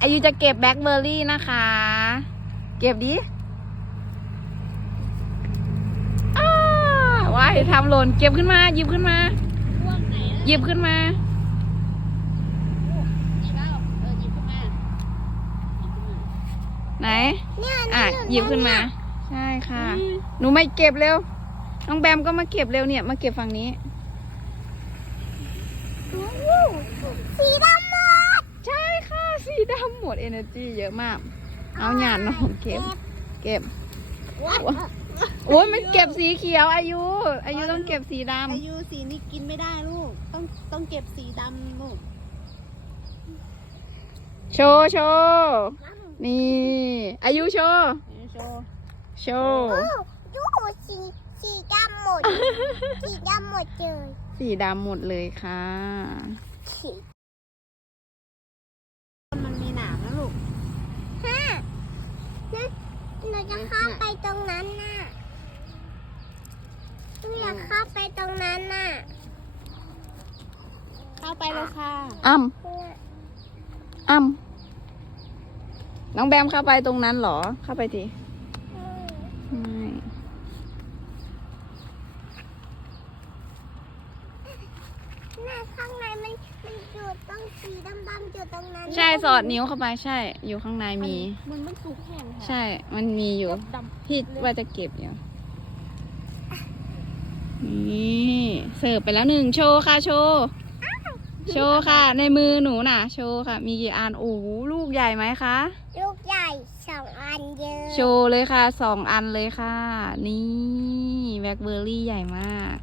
อายุจะเก็บแบล็คเบอร์รี่นะคะ เก็บดิอ้าว้ายทำหล่น เก็บขึ้นมา หยิบขึ้นมาพวกไหนนะหยิบขึ้นมาหยิบแล้วเออหยิบขึ้นมาหยิบขึ้นมาไหนเนี่ยอะ หยิบขึ้นมา ใช่ค่ะ หนูไม่เก็บเร็ว น้องแบมก็มาเก็บเร็วเนี่ย มาเก็บฝั่งนี้ สีดำหมด ใช่ค่ะ สีดำ หมด energy เยอะมาก เอาหยาดน้องเก็บ เก็บ โอ้ยมันเก็บสีเขียวอายุ อายุต้องเก็บสีดอายุสีนี้กินไม่ได้ลูก ต้องต้องเก็บสีดำลูกำโชว์โชว์นี่ อายุโชว์เดี๋ยวโชว์โชว์โอ้ดูสีสีดำหมด สีดำหมดเลย สีดำหมดเลยค่ะ สี มันมีหนามนะลูก ห้านะเราจะเข้าไปตรงนั้นน่ะหนูอยากเข้าไป ตรงนั้นน่ะเข้าไปเลยค่ะอ้ำเนี่ยอ้ำน้องแบมเข้าไปตรงนั้นเหรอ เข้าไปทีอืมไม่น่ะข้างในมันมันอยู่ตรงสีดำๆอยู่ตรงนั้นใช่สอดนิ้วเข้าไปใช่ อยู่ข้างในมี มันมันสุกแห้งค่ะ ใช่ มันมีอยู่ ดำ พี่ว่าจะเก็บอยู่ นี่เสิร์ฟไปแล้วหนึ่งโชว์ค่ะ โชว์โชว์ค่ะ ในมือหนูน่ะ โชว์ค่ะ มีกี่อันโอ้โหลูกใหญ่ไหมคะ ลูกใหญ่สองอันเยอะโชว์เลยค่ะสองอันเลยค่ะ นี่แบล็คเบอร์รี่ใหญ่มาก